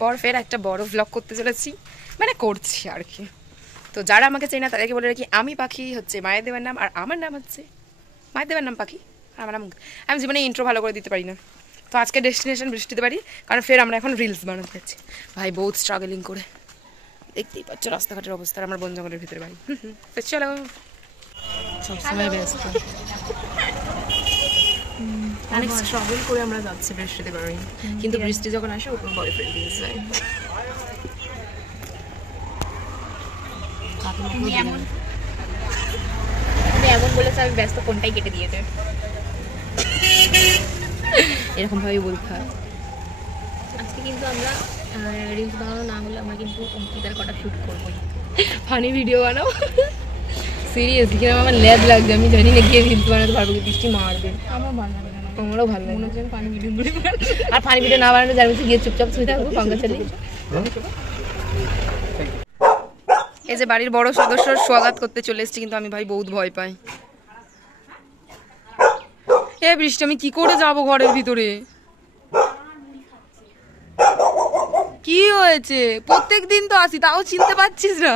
পর ফের একটা বড় ভ্লগ করতে চলেছি, মানে করছি আর কি। তো যারা আমাকে চেনে না তাদেরকে বলে রাখি, আমি পাখি হচ্ছে মায়ের দেবের নাম, আর আমার নাম হচ্ছে মায়ের দেবের নাম পাখি, আর আমার নাম। আমি জীবনে ইন্ট্রো ভালো করে দিতে পারি না। তো আজকে ডেস্টিনেশন বৃষ্টিতে পারি, কারণ ফের আমরা এখন রিলস বানাতে যাচ্ছি। ভাই বহুত স্ট্রাগলিং করে, দেখতেই পাচ্ছ রাস্তাঘাটের অবস্থা, আমার বন জঙ্গলের ভিতরে বাড়ি। চলো, সবসময় ব্যস্ত, অনেক স্ট্রাগল করে আমরা যাচ্ছি বৃষ্টিতে পারি, কিন্তু বৃষ্টি যখন আসে ওর বয়ফ্রেন্ড দিয়ে যায়। এমন বলেছে আমি ব্যস্ত, ফোনটাই কেটে দিয়েছে, এরকম ভাবে বলতে হয়। আজকে কিন্তু আমরা রিলস বানানো না হলে আমরা কিন্তু অঙ্কিতার কটা শ্যুট করবোই, ফানি ভিডিও বানাও। সিরিয়াসলি কিরকম আমার ল্যাব লাগবে, আমি জানি না গিয়ে রিলস বানাতে পারবো, বৃষ্টি মারবে। আমার ভালো লাগে না, আমারও ভালো লাগে মনে হচ্ছে ফানি ভিডিও, আর ফানি ভিডিও না বানানো যার গিয়ে চুপচাপ শুয়ে থাকবো পাঙ্খা চালিয়ে। এই যে বাড়ির বড় সদস্য স্বাগত করতে চলে এসেছি, কিন্তু আমি ভাই বহুত ভয় পাই। এ বৃষ্টি, আমি কি করে যাব ঘরের ভিতরে? কি হয়েছে? প্রত্যেক দিন তো আসি, তাও চিনতে পারছিস না।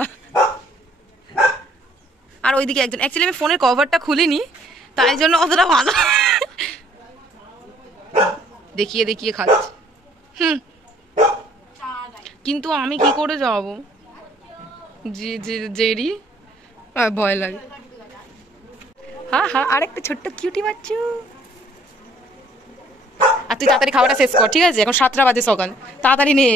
আর ওইদিকে একজন, অ্যাকচুয়ালি আমি ফোনের কভারটা খুলিনি, তাই জন্য অতটা ভালো দেখিয়ে দেখিয়ে খাচ্ছি। কিন্তু আমি কি করে যাবো? জেরি ভয় লাগে। হ্যাঁ হ্যাঁ, আরেকটা ছোট্ট কিউটি বাচ্চু। আর তুই তাড়াতাড়ি খাওয়াটা শেষ কর, ঠিক আছে? এখন 7টা বাজে সকাল, তাড়াতাড়ি নে।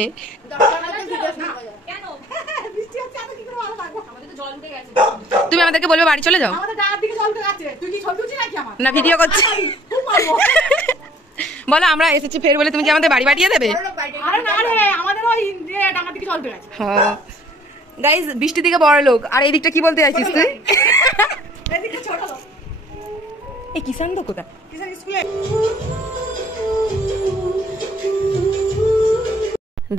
তুমি আমাদেরকে বলবে বাড়ি চলে যাও, না ভিডিও করছি। বলো আমরা এসেছি ফের বলে তুমি কি আমাদের বাড়ি পাঠিয়ে দেবে? হ্যাঁ গাইজ, বৃষ্টির দিকে বড় লোক, আর এই দিকটা কি বলতে চাইছিস তুই? এই কিষান তো কোথা?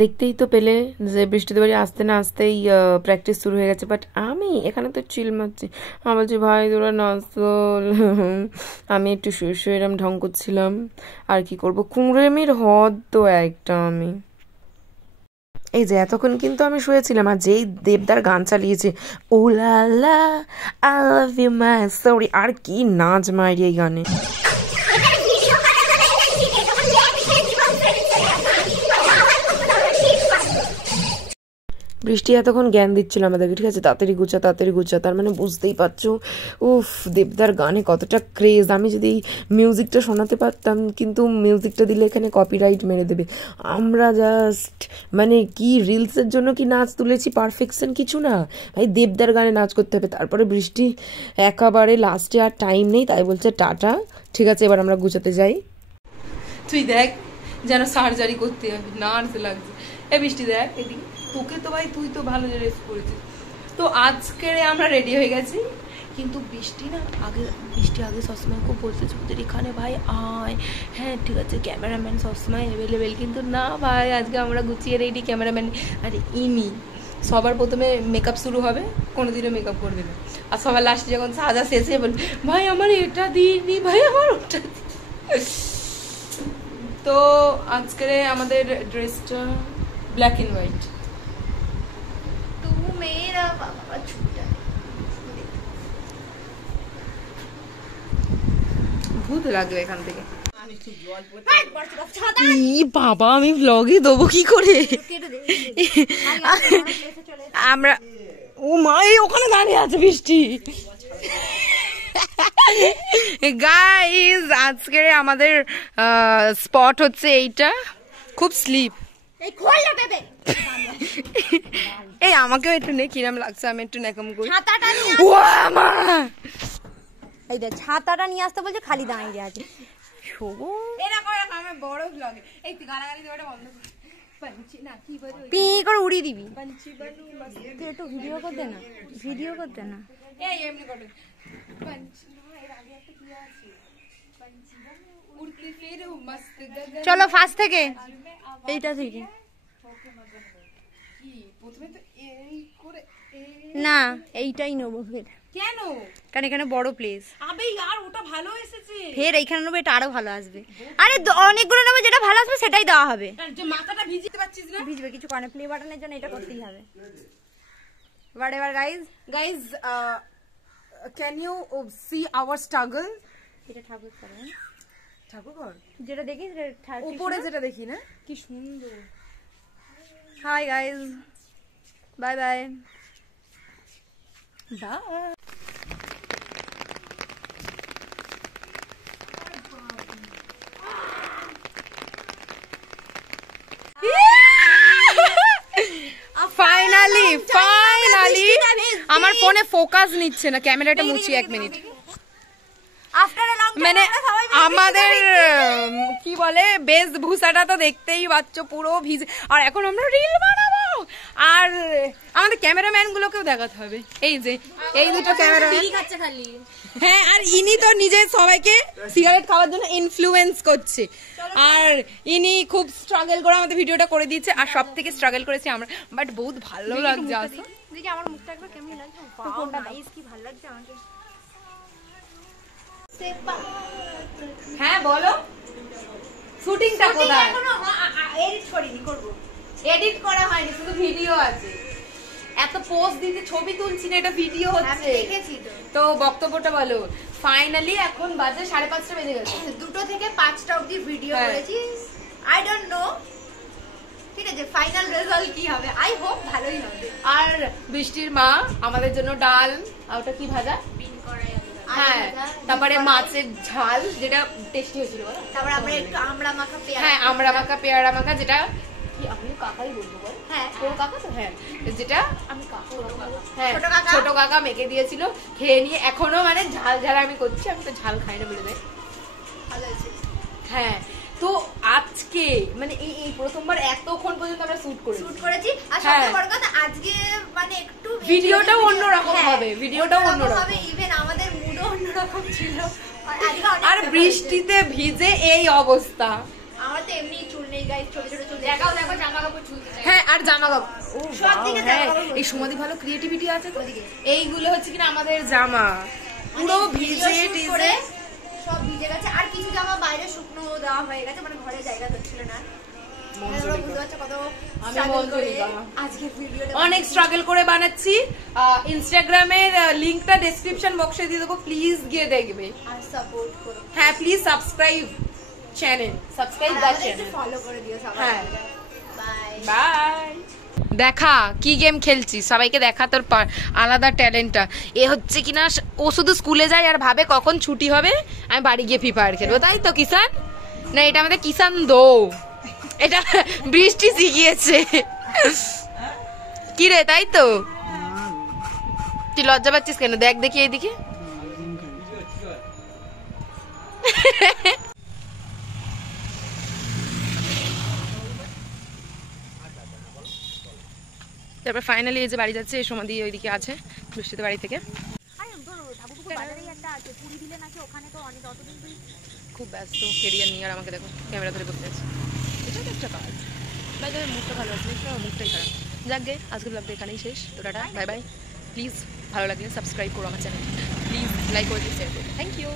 দেখতেই তো পেলে যে বৃষ্টিতে বাড়ি আসতে না আসতেই প্র্যাকটিস শুরু হয়ে গেছে। বাট আমি এখানে তো চিল মারছি, আমার বলছি ভাই তোরা নাচ। আমি একটু শুয়ে শুয়ে এরম ঢং করছিলাম, আর কি করবো, কুঁড়েমির হদ তো একটা আমি। এই যে এতক্ষণ কিন্তু আমি শুয়েছিলাম, আর যেই দেবদার গান চালিয়েছে, ooh la la I love you my sorry, আর কি নাচ মারি এই গানে। বৃষ্টি এতক্ষণ জ্ঞান দিচ্ছিল আমাদেরকে, ঠিক আছে, তাড়াতাড়ি গুছা তাড়াতাড়ি গুছা। তার মানে বুঝতেই পারছো উফ দেবদার গানে কতটা ক্রেজ। আমি যদি মিউজিকটা শোনাতে পারতাম, কিন্তু মিউজিকটা দিলে এখানে কপিরাইট মেরে দেবে। আমরা জাস্ট মানে কি রিলসের জন্য কি নাচ তুলেছি, পারফেকশন কিছু না ভাই, দেবদার গানে নাচ করতে হবে। তারপরে বৃষ্টি একেবারে লাস্টে আর টাইম নেই, তাই বলছে টাটা, ঠিক আছে এবার আমরা গুছাতে যাই। তুই দেখ যেন সার্জারি করতে হবে, নার্স লাগছে। এ বৃষ্টি দেখ এদিকে, তোকে তো ভাই তুই তো ভালো ড্রেস পরেছিস। তো আজকে আমরা রেডি হয়ে গেছি, কিন্তু বৃষ্টি না আগে সবসময় খুব বলছে তোদের এখানে ভাই আয়, হ্যাঁ ঠিক আছে ক্যামেরাম্যান সবসময় অ্যাভেলেবেল, কিন্তু না ভাই আজকে আমরা গুছিয়ে রেডি। ক্যামেরাম্যান আরে ইনি সবার প্রথমে মেকআপ শুরু হবে, কোনোদিনও মেকআপ করবে না, আর সবার লাস্টে যখন সাজা শেষে বলবে ভাই আমার এটা দিইনি, ভাই আমার ওটা দিই। তো আজকে আমাদের ড্রেসটা ব্ল্যাক এন্ড হোয়াইট। ভূত লাগবে এখান থেকে। বাবা আমি ব্লগে দেবো কি করে? আমরা ও মা এই ওখানে দাঁড়িয়ে আছে বৃষ্টি। গাইস আজকে আমাদের স্পট হচ্ছে এইটা, খুব স্লিপ। এই আমাকেও একটু নে, কিরম লাগছে, আমি একটু নেকম করি। এই দেখ ছাতাটা নিয়ে আসতে বলছে, খালি দাঁড়িয়ে আছে। উড়িয়ে দিবি, তুই একটু ভিডিও করতে না, ভিডিও করতে না। চলো ফার্স্ট থেকে এইটা থেকে না, এইটাই নেবো ফের। কেন? কারণ এখানে বড় প্লেস। আবে यार ওটা ভালো এসেছে। ফের এইখানে নেবো, এটা আরো ভালো আসবে। আরে অনেকগুলো নেবো, যেটা ভালো আসবে সেটাই দেওয়া হবে। যে মাথাটা ভিজিতে পারছিস না? ভিজবে, কিছু কারণে প্লে বাটনের জন্য এটা করতেই হবে। Whatever guys, can you see our struggle? এটা ঠাকুর করে, ঠাকুর যেটা দেখি উপরে যেটা দেখি না, কি সুন্দর। Hi guys, bye bye. Finally আমার ফোনে ফোকাস নিচ্ছে না, ক্যামেরাটা মুছি 1 মিনিট। মানে আমাদের কি বলে বেশভূষাটা তো দেখতেই পাচ্ছ, পুরো ভিজে। আর এখন আমরা রিল বানাবো, আর আমাদের ক্যামেরাম্যান গুলোকেও দেখাতে হবে। এই যে এই দুটো ক্যামেরাম্যান খালি হ্যাঁ, আর ইনি তো নিজে সবাইকে সিগারেট খাওয়ার জন্য ইনফ্লুয়েন্স করছে, আর ইনি খুব স্ট্রাগল করে আমাদের ভিডিওটা করে দিয়েছে। আর সব থেকে স্ট্রাগল করেছি আমরা, বাট বহুত ভালো লাগছে। আসো দেখি আমার মুখটা একবার কেমন লাগছে। ওয়াও নাইস, কি ভালো লাগছে আমাকে। হ্যাঁ বলো, শুটিংটা কোথায়? এডিট করিনি, করব। এডিট করা হয়নি, শুধু ভিডিও আছে। এত পোস্ট দিতে ছবি তুলছি না, এটা ভিডিও হচ্ছে। দেখেছি তো। তো বক্তব্যটা বলো। ফাইনালি এখন বাজে 5:30 বেজে গেছে। 2 থেকে 5টা অবধি ভিডিও হ্যাঁ। করেছি। আই ডোন্ট নো, ঠিক আছে, ফাইনাল রেজাল্ট কি হবে, আই হোপ ভালোই হবে। আর বৃষ্টির মা আমাদের জন্য ডাল, আর ওটা কি ভাজা, হ্যাঁ, তারপরে মাছের ঝাল, যেটা টেস্টি হয়েছিল বলো। তারপর আমরা একটু আমড়া মাখা পেয়ারা, হ্যাঁ, আমড়া মাখা পেয়ারা মাখা, যেটা কি আমি কাকাই বলবো বল। হ্যাঁ তোর কাকা তো, হ্যাঁ, যেটা আমি কাকা, হ্যাঁ ছোট কাকা। ছোট কাকা মেখে দিয়েছিল, খেয়ে নিয়ে এখনো মানে ঝাল ঝাল আমি করছি। আমি তো ঝাল খাই না বলে দেয়। ভালো হয়েছে। হ্যাঁ, তো আজকে মানে এই প্রথমবার এতক্ষণ পর্যন্ত আমরা শুট করেছি। আর সবচেয়ে বড় কথা, আজকে মানে একটু ভিডিওটাও অন্যরকম হবে, ভিডিওটাও অন্যরকম হবে। ইভেন আমাদের মুডও অন্যরকম ছিল। আর বৃষ্টিতে ভিজে এই অবস্থা। আমার তো এমনি চুল নেই গাইস, ছোট ছোট চুল। দেখো জামা কাপড় ঝুলতে চাই। হ্যাঁ, আর জামা কাপড় সব দিকে জামা কাপড়। এই সমাধি ভালো ক্রিয়েটিভিটি আছে তো। এইগুলো হচ্ছে কিনা আমাদের জামা, পুরো ভিজে টিজে সব ভিজে গেছে। আর কিছু জামা বাইরে শুকনো দেওয়া হয়ে গেছে, মানে ঘরে জায়গা হচ্ছিল না। আজকে ভিডিওটা অনেক স্ট্রাগল করে বানাচ্ছি। ইনস্টাগ্রামের লিংকটা ডেসক্রিপশন বক্সে দিয়ে দেবো, প্লিজ গিয়ে দেখবে। আর সাপোর্ট করো। হ্যাঁ, please subscribe channel, subscribe the channel. Follow করে দিও সবাই। হ্যাঁ, বাই বাই। দেখা কি গেম খেলছি, সবাইকে দেখা তোর আলাদা ট্যালেন্টটা। এ হচ্ছে কিনা ও শুধু স্কুলে যায় আর ভাবে কখন ছুটি হবে আমি বাড়ি গিয়ে ফ্রি ফায়ার খেলবো, তাই তো কিষান? না, এটা আমাদের কিষান দো, এটা বৃষ্টি শিখিয়েছে। কি রে, তাই তো? তুই লজ্জা পাচ্ছিস কেন? দেখ দেখি এইদিকে। তারপর ফাইনালি এই যে বাড়ি যাচ্ছে, এই সমাধি ওইদিকে আছে বৃষ্টিতে বাড়ি থেকে। খুব ব্যস্ত কেরিয়ার নিয়ে, আর আমাকে দেখো ক্যামেরা ধরে বসে আছে। এটা তো একটা কাজ। বাই দ্য ওয়ে, মুখটা ভালো আছে, মুখটাই খারাপ। যাক গে, আজকের ব্লগটা এখানেই শেষ। তো টাটা, বাই বাই। প্লিজ ভালো লাগলে সাবস্ক্রাইব করো আমার চ্যানেল, প্লিজ লাইক করে দিও, শেয়ার করো। Thank you.